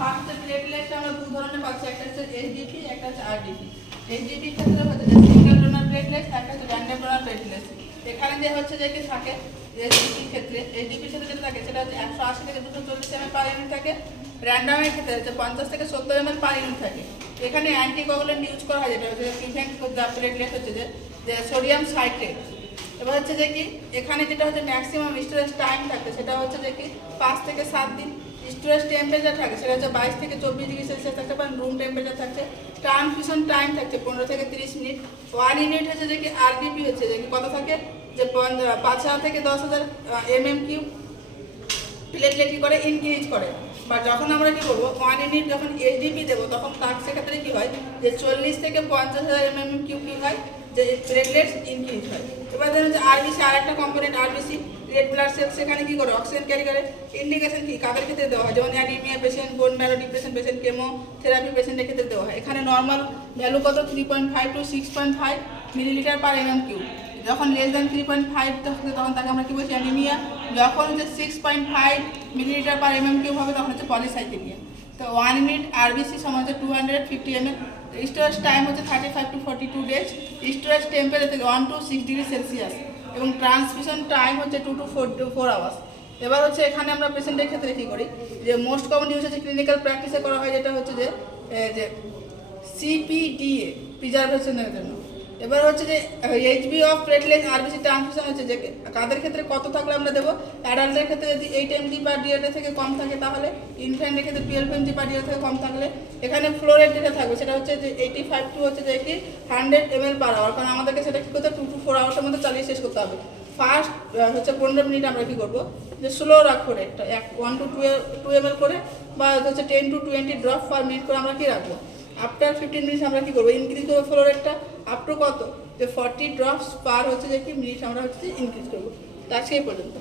First প্লেটলেটটা আমরা দু ধরনের পাচ্ছি, একটা হচ্ছে এইচডিপি, একটা হচ্ছে আরডিপি। এইচডিপি ক্ষেত্রে হচ্ছে যে সিঙ্গেল ডোনার প্লেটলেট, একটা হচ্ছে র্যান্ডম ডোনার প্লেটলেট। এখানে যে হচ্ছে যে কি থাকে এইচডিপির ক্ষেত্রে, এইচডিপির ক্ষেত্রে যেটা থাকে সেটা হচ্ছে 180 থেকে 240 ml পার ইউনিট থাকে। র্যান্ডামের ক্ষেত্রে হচ্ছে 50 থেকে 70 ml পার ইউনিট থাকে। এখানে অ্যান্টিকোয়াগুলেন্ট ইউজ করা হয়, যেটা হচ্ছে প্রিভেন্ট দ্য প্লেটলেট হচ্ছে যে সোডিয়াম সাইট্রেট। এবার হচ্ছে যে কি এখানে যেটা হচ্ছে ম্যাক্সিমাম স্টোরেজ টাইম থাকে সেটা হচ্ছে যে কি 5 থেকে 7 দিন। স্টোরেজ টেম্পারেচার থাকে সেটা হচ্ছে 22 থেকে 24 ডিগ্রি সেলসিয়াস থাকতে পারে। রুম টেম্পারেচার থাকছে। ট্রান্সমিশন টাইম থাকছে 15 থেকে 30 মিনিট। 1 ইউনিট হচ্ছে যে কি আরডিপি হচ্ছে যে কি কত থাকে যে 5,000 থেকে 10,000 mm³ প্লেটলেট কি করে ইনক্রিজ করে। বা যখন আমরা কি করবো 1 ইউনিট যখন এইচডিপি দেবো তখন তার সেক্ষেত্রে কি হয় যে 40 থেকে 50,000 mm³ কি হয় যে প্লেটলেটস ইনক্রিজ হয়। এবার ধরুন যে আরবিসি, আর একটা component RBC red blood cell, সেখানে কি করে অক্সিজেন ক্যারি করে। ইন্ডিকেশন কি কাদের ক্ষেত্রে দেওয়া হয়, যেমন anaemia patient, bone marrow depression patient, chemotherapy পেশেন্টের ক্ষেত্রে দেওয়া হয়। এখানে নর্মাল ভ্যালু কত 3.5 to 6.5 মিলিলিটার পার mm³। যখন লেস দ্যান 3.5 থাকে তখন তাকে আমরা কি বলছি অ্যানিমিয়া। যখন হচ্ছে 6.5 মিলিলিটার পার mm³ হবে তখন হচ্ছে পলিসাইথেমিয়া। তো 1 ইউনিট আরবিসি সমান হচ্ছে 250 ml। স্টোরেজ টাইম হচ্ছে 35 to 42 days. Storage temperature 1 to 6 degree Celsius এবং ট্রান্সমিশন টাইম হচ্ছে 2 to 4 আওয়ার্স। এবার হচ্ছে এখানে আমরা পেশেন্টের ক্ষেত্রে কী করি যে মোস্ট কমন ইউজ হচ্ছে ক্লিনিক্যাল প্র্যাকটিসে করা হয়, যেটা হচ্ছে যে সিপিডিএ প্রিজার্ভেশনের জন্য। এবার হচ্ছে যে HB of platelet RBC transmission হচ্ছে যে কাদের ক্ষেত্রে কত থাকলে আমরা দেবো। অ্যাডাল্টের ক্ষেত্রে যদি 8 mg পার ডিএলএ থেকে কম থাকে তাহলে, ইনফ্যান্টের ক্ষেত্রে 12 mg পার ডিএলএ থেকে কম থাকলে। এখানে ফ্লোরেট যেটা থাকবে সেটা হচ্ছে যে 85 to হচ্ছে যে কি 100 ml পার আওয়ার, কারণ আমাদেরকে সেটা কী করতে 2 to 4 আওয়ার্সের মধ্যে চালিয়ে শেষ করতে হবে। ফার্স্ট হচ্ছে 15 মিনিট আমরা কী করবো যে স্লো রাখবো রেটটা 1 to 2 ml করে, বা হচ্ছে 10 to 20 ড্রপ পার মিনিট করে আমরা কি রাখবো। আফটার 15 মিনিটস আমরা কি করবো ইনক্রিজ করবো ফ্লো রেটটা আপ টু কত যে 40 ড্রপস পার হচ্ছে যে কি মিনিট আমরা হচ্ছে ইনক্রিজ করবো। তো আজকে এই পর্যন্ত।